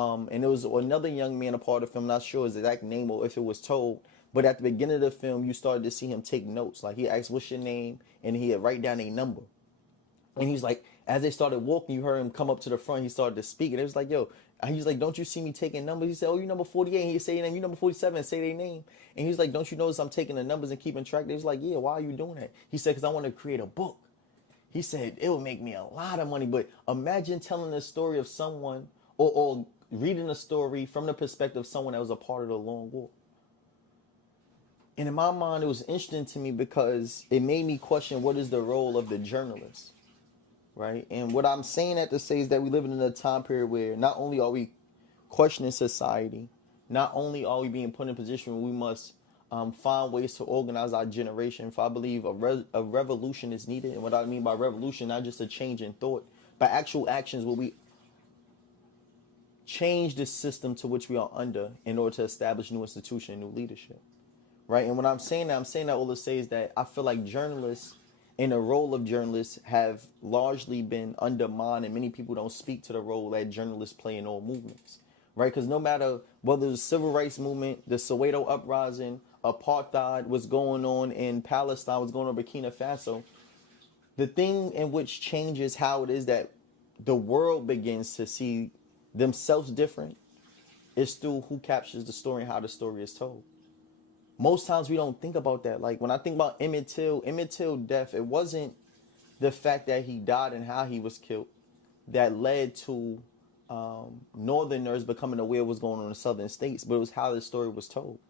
And there was another young man a part of the film, not sure his exact name or if it was told, but at the beginning of the film, you started to see him take notes. Like he asked, "What's your name?" and he'd write down a number. And he's like, as they started walking, you heard him come up to the front. He started to speak, and it was like, "Yo," and he's like, "Don't you see me taking numbers?" He said, "Oh, you number 48." And he say your name, "You number 47," and say their name. And he's like, "Don't you notice I'm taking the numbers and keeping track?" He was like, "Yeah, why are you doing that?" He said, "Because I want to create a book." He said, "It would make me a lot of money." But imagine telling the story of someone or reading a story from the perspective of someone that was a part of the Long War. And in my mind, it was interesting to me because it made me question what is the role of the journalist, right? And what I'm saying that to say is that we live in a time period where not only are we questioning society, not only are we being put in a position where we must find ways to organize our generation. If I believe a revolution is needed, and what I mean by revolution, not just a change in thought, but actual actions where we change the system to which we are under in order to establish new institution and new leadership, right? And when I'm saying that all to say is that I feel like journalists and the role of journalists have largely been undermined, and many people don't speak to the role that journalists play in all movements, right? Because no matter whether the civil rights movement, the Soweto uprising, apartheid, what's going on in Palestine, what's going on in Burkina Faso, the thing in which changes how it is that the world begins to see themselves different is through who captures the story and how the story is told. Most times we don't think about that. Like when I think about Emmett Till death, it wasn't the fact that he died and how he was killed that led to Northerners becoming aware of what's going on in the southern states, but it was how the story was told.